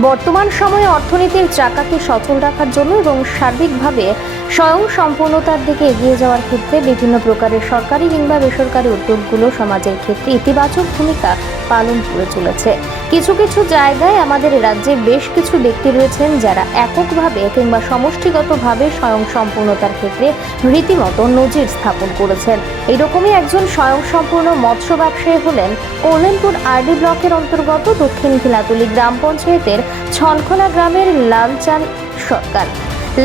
বর্তমান সময়ে অর্থনীতির চাকাকে সচল রাখার জন্য এবং সার্বিকভাবে স্বয়ং সম্পূর্ণতার দিকে এগিয়ে যাওয়ার ক্ষেত্রে বিভিন্ন প্রকারের সরকারি কিংবা বেসরকারি উদ্যোগগুলো সমাজের ক্ষেত্রে ইতিবাচক ভূমিকা পালন করে চলেছে। কিছু কিছু জায়গায় আমাদের রাজ্যে বেশ কিছু ব্যক্তি রয়েছেন যারা এককভাবে কিংবা সমষ্টিগতভাবে স্বয়ং সম্পূর্ণতার ক্ষেত্রে রীতিমতো নজির স্থাপন করেছেন। এইরকমই একজন স্বয়ংসম্পূর্ণ মৎস্য ব্যবসায়ী হলেন কল্যাণপুর আরডি ব্লকের অন্তর্গত দক্ষিণ খিলাতুলি গ্রাম পঞ্চায়েতের ছনখোলা গ্রামের লালচান সরকার।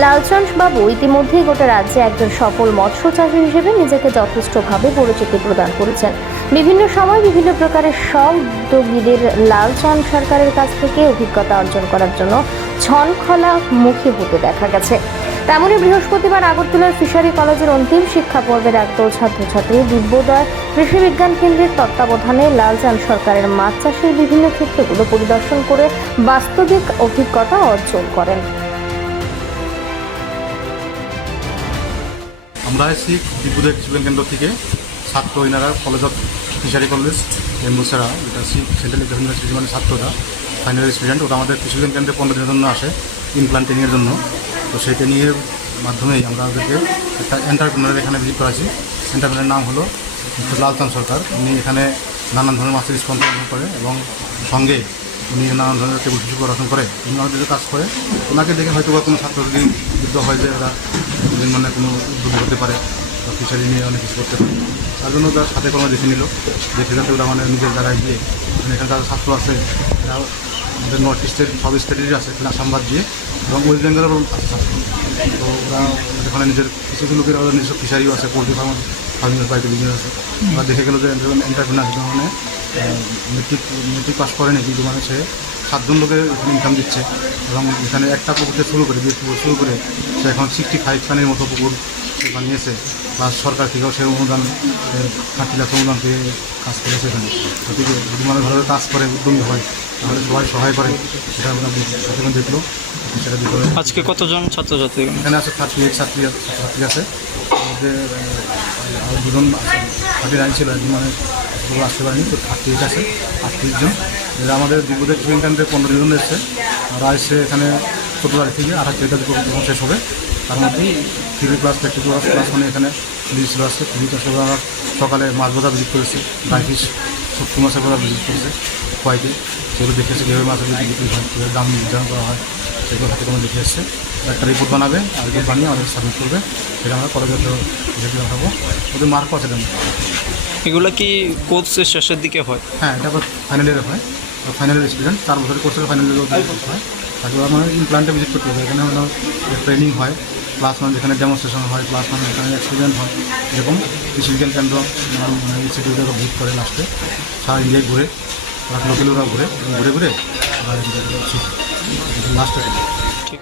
লালচাঁদ বাবু ইতিমধ্যেই গোটা রাজ্যে একজন সফল মৎস্য চাষী হিসেবে নিজেকে যথেষ্টভাবে পরিচিতি প্রদান করেছেন। বিভিন্ন সময় বিভিন্ন প্রকারের সব উদ্যোগীদের লালচাঁদ সরকারের কাছ থেকে অভিজ্ঞতা অর্জন করার জন্য ছনখলা মুখী হতে দেখা গেছে। তেমনই বৃহস্পতিবার আগরতলার ফিশারি কলেজের অন্তিম শিক্ষা পর্বের একদল ছাত্রছাত্রী দিব্যোদয় কৃষি বিজ্ঞান কেন্দ্রের তত্ত্বাবধানে লালচাঁদ সরকারের মাছ চাষের বিভিন্ন ক্ষেত্রগুলো পরিদর্শন করে বাস্তবিক অভিজ্ঞতা অর্জন করেন। আমরা এসেছি দিব্যদের কৃষিবিজ্ঞান কেন্দ্র থেকে। ছাত্র ইনারা কলেজ অফ ফিশারি কলেজ এমবুসেরা যেটা সেন্ট্রাল এডুকেশন ইউনিভার্সিটি মানে ছাত্ররা ফাইনাল স্টুডেন্ট ওরা আমাদের কৃষিবিজ্ঞান কেন্দ্রে পনেরো দিনের জন্য আসে ইনপ্লান ট্রেনিংয়ের জন্য। তো সেই ট্রেনিংয়ের মাধ্যমেই আমরা ওদেরকে একটা এন্টারপ্রেনারের এখানে ভিজিট করাছি এন্টারপ্রেনারের নাম হলো লালচাঁদ সরকার। উনি এখানে নানান ধরনের মাছের স্পন্সর করে এবং সঙ্গে উনি নানান ধরনের টেবিল শিশু পড়াশোনা করে, উনি আমাদের কাজ করে। ওনাকে দেখে হয়তো বা কোনো ছাত্র যদি যুদ্ধ হয় যে ওরা মানে কোনো উদ্যোগ হতে পারে। ফিশারি নিয়ে অনেক কিছু করতে পারে। তার জন্য তার সাথে কোনো দেখে নিল। দেখে যাতে ওরা মানে নিজের জায়গায় গিয়ে মানে এখানে যারা ছাত্র আছে আমাদের নর্থ ইস্টের সব স্টেটেরই আছে এখানে আসাম বাদ দিয়ে এবং ওয়েস্ট বেঙ্গলেরও আছে ছাত্র। তো ওরা ওখানে নিজের কিছু লোকের নিজস্ব ফিশারিও আছে, পোলট্রি ফার্ম ফার্মিংয়ের বাড়িতে বিজনেস আছে। ওরা দেখে গেলো যে এন্টারপ্রেনার মানে মেট্রিক মেট্রিক পাস করেনি কিন্তু মানে সে সাতজন লোকের এখানে ইনকাম দিচ্ছে। এবং এখানে একটা পুকুর থেকে শুরু করে শুরু করে, সে এখন সিক্সটি ফাইভ খানের মতো পুকুর বানিয়েছে বা সরকার থেকেও সে অনুদান থার্টি লাখ অনুদান পেয়ে কাজ করেছে এখানে। গতিকে যদি মানুষ ভালোভাবে কাজ করে উদ্যমী হয় তাহলে সবাই সহায় করে। সেটা আমরা সাথে দেখল। সেটা আজকে কতজন ছাত্রছাত্রী? এখানে আছে থার্টি এইট ছাত্রী ছাত্রী আছে। আর দুজন থার্টি নাইন ছিল একজন মানে আসতে পারেনি। তো থার্টি এইট আছে আটত্রিশ জন। এরা আমাদের দিব্যদের ট্রেন কেন্দ্রে পনেরো জন এসছে। ওরা এসে এখানে চোদ্দ তারিখ থেকে আঠাশ তারিখ শেষ হবে। তার মধ্যেই three class practical class class মানে এখানে ফ্রি ছিল আসছে ফ্রি ক্লাসে ওরা সকালে মাছ বাজার ভিজিট করেছে ফিশ সত্তর মাছের বাজার ভিজিট করেছে কয়েকে সেগুলো দেখেছে কীভাবে মাছের বিক্রি বিক্রি হয় কীভাবে দাম নির্ধারণ করা হয় সেগুলো হাতে কোনো দেখে এসছে। একটা রিপোর্ট বানাবে আর রিপোর্ট বানিয়ে আমাদের সাবমিট করবে সেটা আমরা কলেজে যেতে দেখাবো। ওদের মার্কও আছে এগুলো কি কোর্সের শেষের দিকে হয়? হ্যাঁ এটা ফাইনাল ইয়ারে হয়। ফাইনাল স্টুডেন্ট চার বছরের কোর্সের ফাইনাল ইয়ার হয়। তারপর মানে ইমপ্লান্টে ভিজিট করতে হবে এখানে হলো ট্রেনিং হয়। প্লাস ওয়ান যেখানে ডেমনস্ট্রেশন হয় প্লাস ওয়ান যেখানে অ্যাক্সিডেন্ট হয়, এরকম কৃষি বিজ্ঞান কেন্দ্র ইনস্টিটিউটের ইনস্টিটিউটে ভিজিট করে লাস্টে সারা ইন্ডিয়ায় ঘুরে লোকেলরা ঘুরে ঘুরে ঘুরে লাস্টে ঠিক।